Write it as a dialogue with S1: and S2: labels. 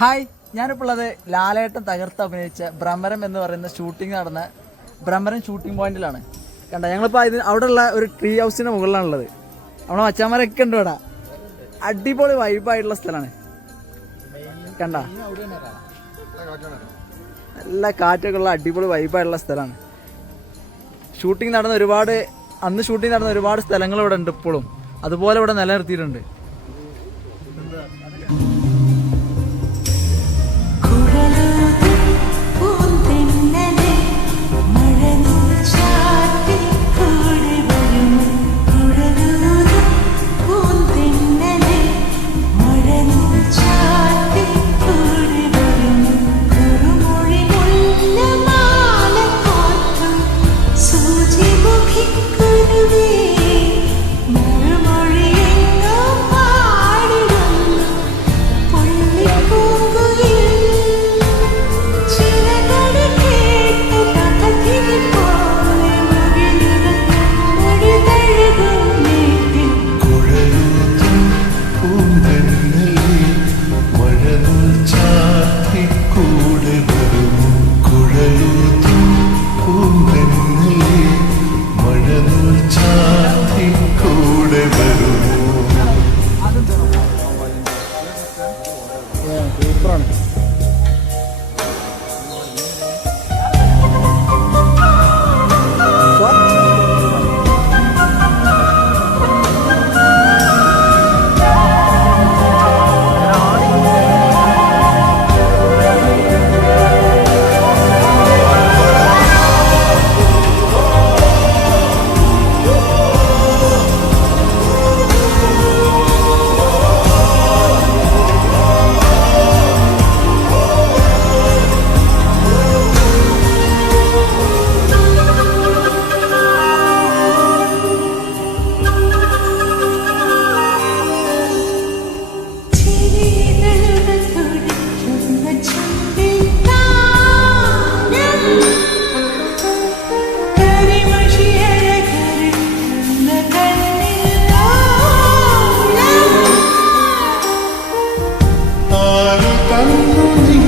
S1: Hi ഞാനിപ്പോൾ ഉള്ളത് ലാലേട്ടൻ തകർത്ത് അഭിനയിച്ച ഭ്രമരം എന്ന് പറയുന്ന ഷൂട്ടിംഗ് നടന്ന ഭ്രമരം ഷൂട്ടിംഗ് പോയിന്റിലാണ് കണ്ട ഞങ്ങളിപ്പോൾ ഇത് അവിടെയുള്ള ഒരു ട്രീ ഹൗസിന്റെ മുകളിലാണുള്ളത്. നമ്മളെ മച്ചാന്മാരൊക്കെ ഉണ്ട് ഇവിടെ. അടിപൊളി വൈബായിട്ടുള്ള സ്ഥലമാണ്. കണ്ട? നല്ല കാറ്റൊക്കെ ഉള്ള അടിപൊളി വൈബായിട്ടുള്ള സ്ഥലമാണ്. ഷൂട്ടിംഗ് നടന്ന ഒരുപാട് അന്ന് ഷൂട്ടിംഗ് നടന്ന ഒരുപാട് സ്ഥലങ്ങൾ ഇവിടെ ഉണ്ട് ഇപ്പോഴും. അതുപോലെ ഇവിടെ നിലനിർത്തിയിട്ടുണ്ട്.
S2: і Франківськ. 看不
S1: 见